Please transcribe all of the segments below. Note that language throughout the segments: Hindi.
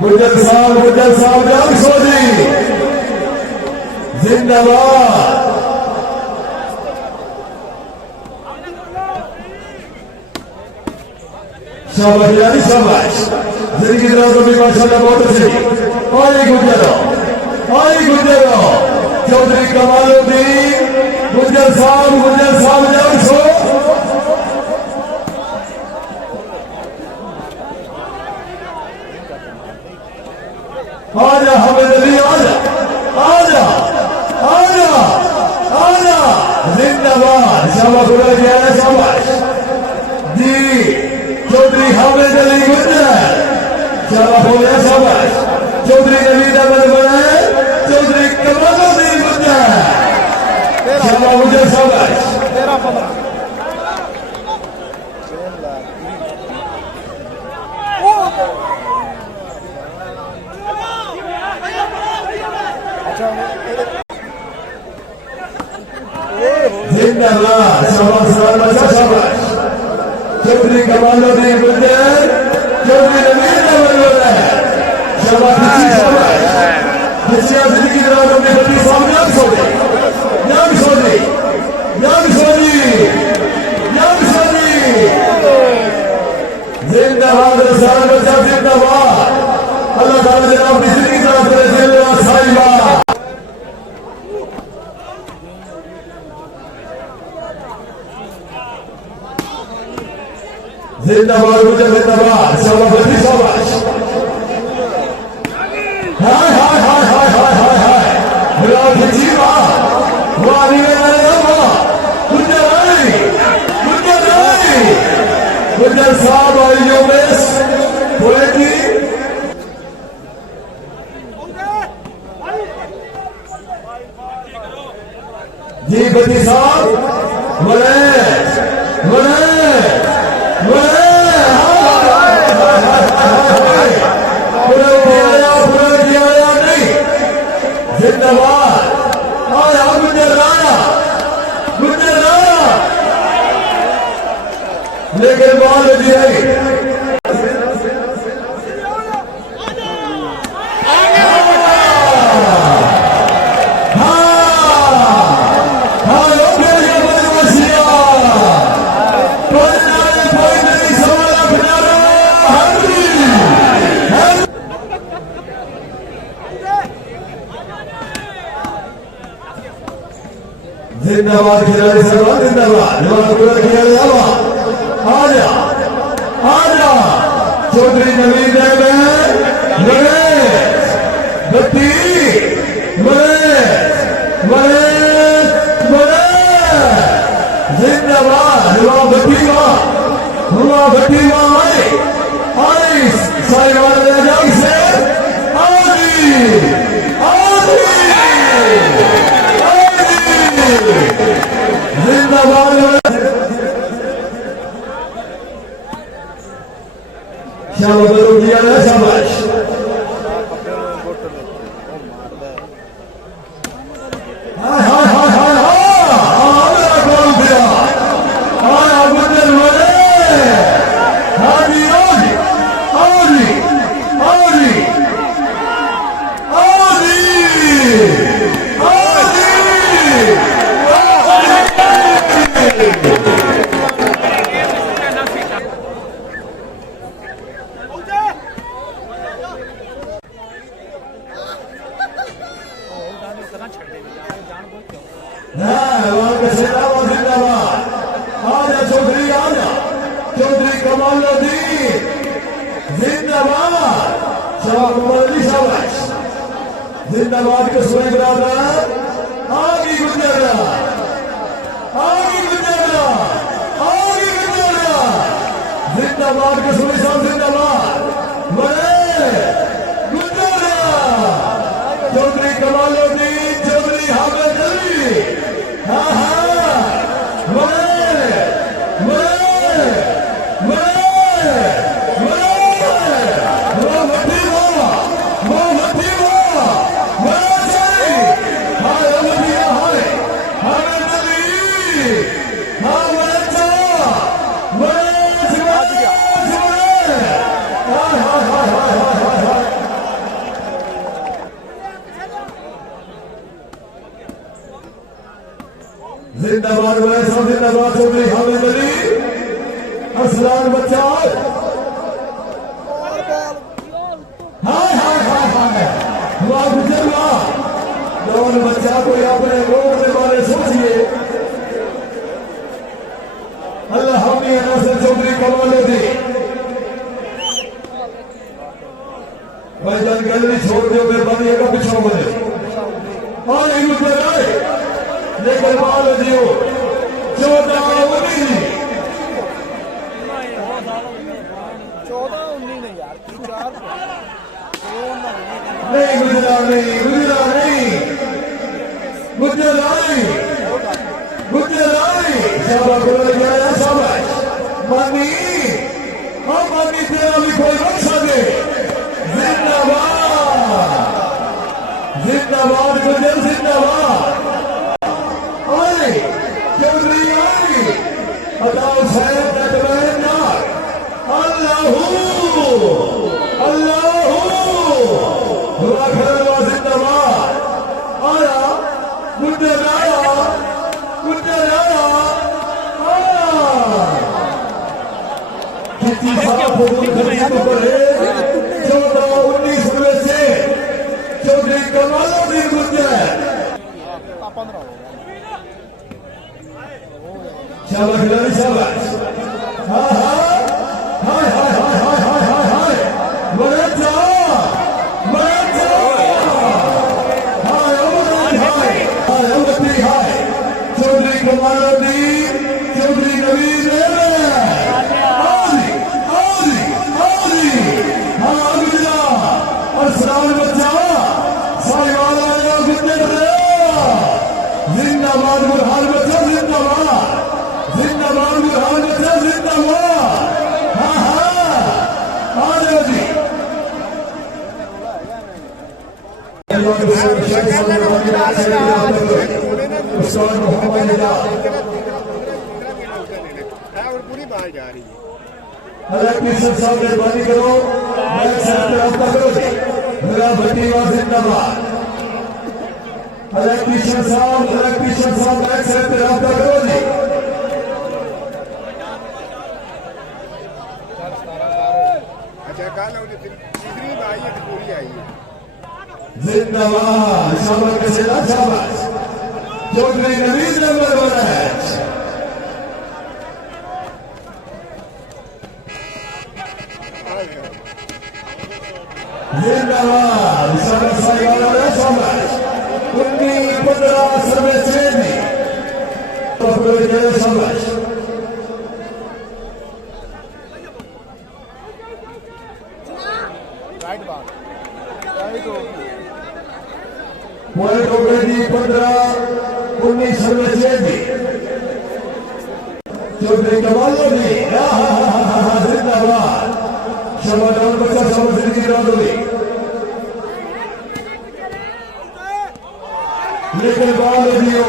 गुजर साहब जान सोजी जिंदाबाद। शाबाश यानी शाबाश, जिंदगी दराज़ में माशाअल्लाह बहुत अच्छी। आई गुजरो चौधरी कमालुद्दीन गुजर साहब जान सो। आजा हमें अली आजा जिंदाबाद। शाबाश शाबाश जी चौधरी हामिद अली गुजर। शाबाश हो गया शाबाश। चौधरी नवीद अहमद बने चौधरी कमालुद्दीन गुजर। शाबाश गुजर शाबाश। जिंदाबाद शाबाश। चौधरी कमालुद्दीन गुजर चौधरी नवीद अहमद बने। शाबाश जिंदगी दराज़ में बड़ी सामने जिंदाबाद जिंदाबाद। अल्लाह ताला ने अपनी जिंदगी दराज़ करे साहिबा। जिंदाबाद गुजर जिंदाबाद। शाबाश हाय जीवा गुजर साहब आई जो बेस बोलेगी जी बती साहब बोले जिंदाबाद। आया गुजर लेकिन बाल जी जिंदाबाद खिलाड़ी सरवान जिंदाबाद। आजा चौधरी नवीद अहमद बत्ती जिंदाबाद। हुआ भट्टी आई साहिवाल से जिंदाबाद। शाबाश चौधरी कमालुद्दीन जिंदाबाद। शाबाश जिंदाबाद कसूरी बरादर आगे गुजर जिंदाबाद कसूरी साहब जिंदाबाद। चौधरी कमालुद्दीन चौधरी हामिद अली जिंदाबाद चौधरी हामिद अली असलान बच्चा हाय हाय हाय हाय वाह गुजर वाह डॉन बच्चा कोई अपने रोड के बारे सोचिए अल्लाह हमी नासिर चौधरी कमाल दी भाई जान गैलरी छोड़ दो मेहरबानी का पिछड़ा बने और एक गुजर आए लेकिन माल दियो 14 19 नहीं यार नहीं गुजरा नहीं गुजरा नहीं गुजरा नहीं गुजरा नहीं शाबाश बोल गया शाबाश मानी हाँ मानी तेरा भी कोई रक्षा दे जिंदाबाद जिंदाबाद गुजर जिंदाबाद आई चौधरी आई अदाल साहब तकबीर नार अल्लाहू अल्लाहू दुआ करवा जिंदाबाद आया गुजर आया कितनी साफ पर है 14 19 में से चौधरी कमालुद्दीन गुजर शाबाश खिलाड़ी शाबाश हाँ हाँ हाय हाय हाय हाय हाय हाय हाय मरे जा हाय अमरनाथ हाय हाय अमरती हाय चौधरी कमालुद्दीन चौधरी नवीन आजी आजी आजी हाँ गुजरा असलाम बच्चा साहिवाल आया गुजर जिंदाबाद बुरहान बच्चा जिंदाबाद जिंदाबाद बुरहान बच्चा जिंदाबाद हाँ हाँ आ जाओ जी पूरी बात जा रही है कृष्ण साहब मेहरबानी करो करो जी मेरा भट्टीवाल जिंदाबाद कृष्ण साहब बैक साइड पे रास्ता करो जी अच्छा कल तीसरी आई है पूरी आई है जिंदाबाद शाबाश के सेना शाबाश चौधरी नवीन नंबर बना है जिंदाबाद शाबाश साहिवाल शाबाश 19 15 सर्वे चेंजी शाबाश राइट बात राइट पॉइंट ऑलरेडी 15 19 सर्वे चेंजी चौधरी कमालुद्दीन जिंदाबाद शाबाश और बच्चा शाबाश जिंदगी रादुली लेकिन बाल दियो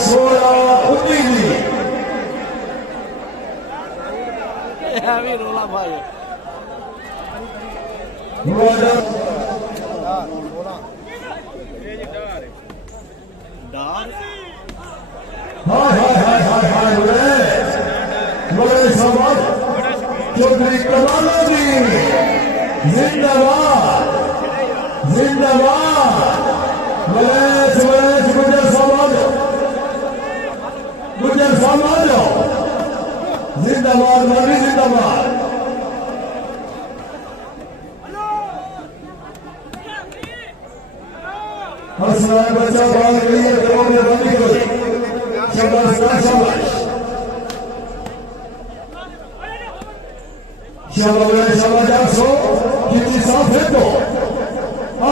16 19 रोला भाई हाय हाय हाय हाय हाय बड़े समाज चौधरी कमालुद्दीन जिंदाबाद जिंदाबाद गुजर समाज जिंदाबाद मानी जिंदाबाद हसनान बच्चा बाल गई है करो मेहरबानी करो शाबाश शाबाश शाबाश शाबाश 100 कितनी साफ है तो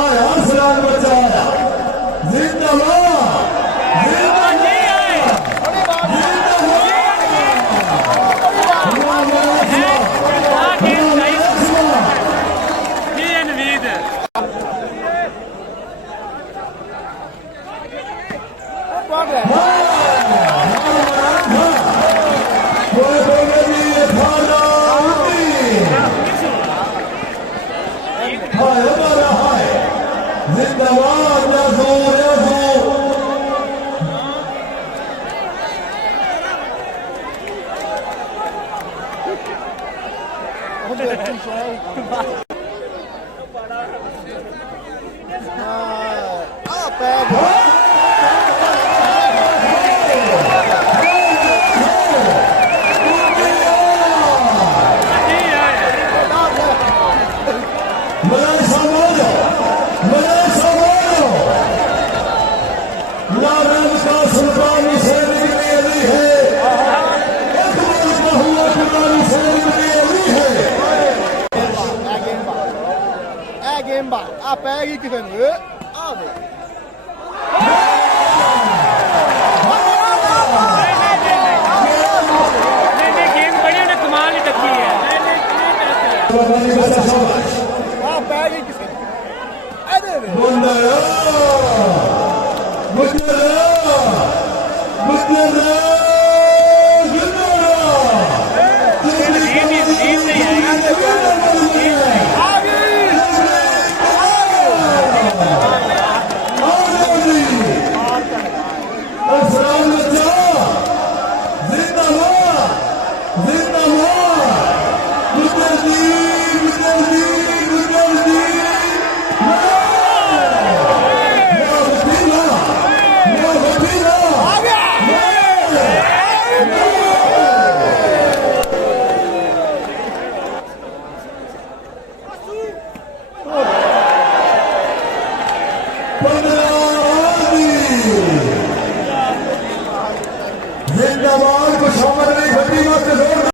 आया हसनान बच्चा आया जिंदाबाद जिंदाबाद ਆ ਪੈ ਗਿਆ गेम बा आ पैगी किसे नु आ दे नहीं गेम बड़ी ने कमाल ही रखी है आ पैगी किसे ए दे जिंदाबाद